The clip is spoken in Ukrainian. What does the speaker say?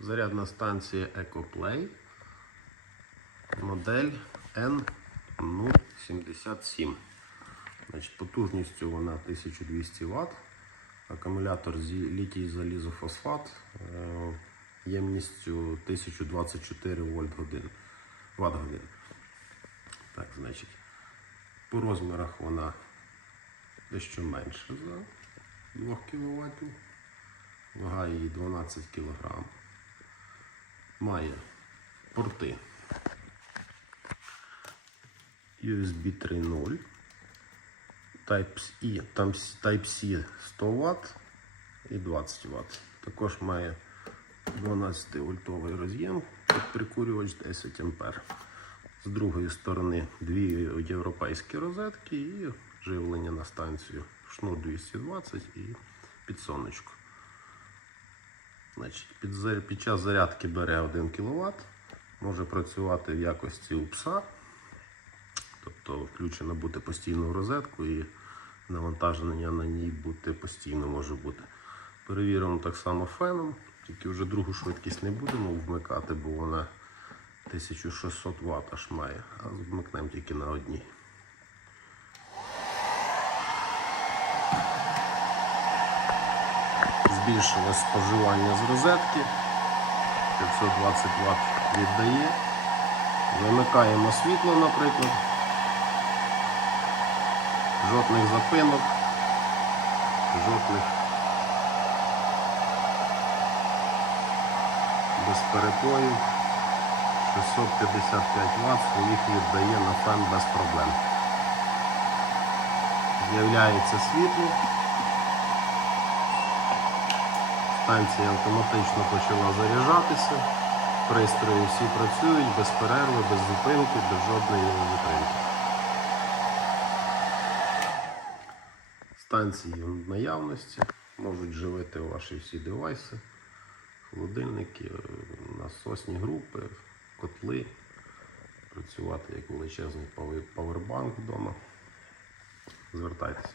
Зарядна станція EcoPlay. Модель N077. Значить, потужністю вона 1200 Вт. Акумулятор з літій залізофосфат е, ємністю 1024 вольт годин. Так, значить, по розмірах вона дещо менше за 2 кВт. Вага її 12 кг. Має порти USB 3.0. Type-C, Type-C 100 Вт і 20 Вт. Також має 12 вольтовий роз'єм під прикурювач 10 А. З другої сторони дві європейські розетки і живлення на станцію. Шнур 220 і підсонечку. Під, під час зарядки бере 1 кВт, може працювати в якості УПСа, тобто включено бути постійно в розетку і навантаження на ній бути постійно може бути. Перевіримо так само феном, тільки вже другу швидкість не будемо вмикати, бо вона 1600 Вт аж має, а вмикнемо тільки на одній. Збільшилось споживання з розетки. 520 Вт віддає. Вимикаємо світло, наприклад. Жодних запинок, жодних без перепою. 655 Вт своїх віддає на фен без проблем. З'являється світло. Станція автоматично почала заряджатися. Пристрої всі працюють без перерви, без зупинки, без жодної зупинки. Станції в наявності можуть живити ваші всі девайси, холодильники, насосні групи, котли, працювати як величезний павербанк вдома. Звертайтеся.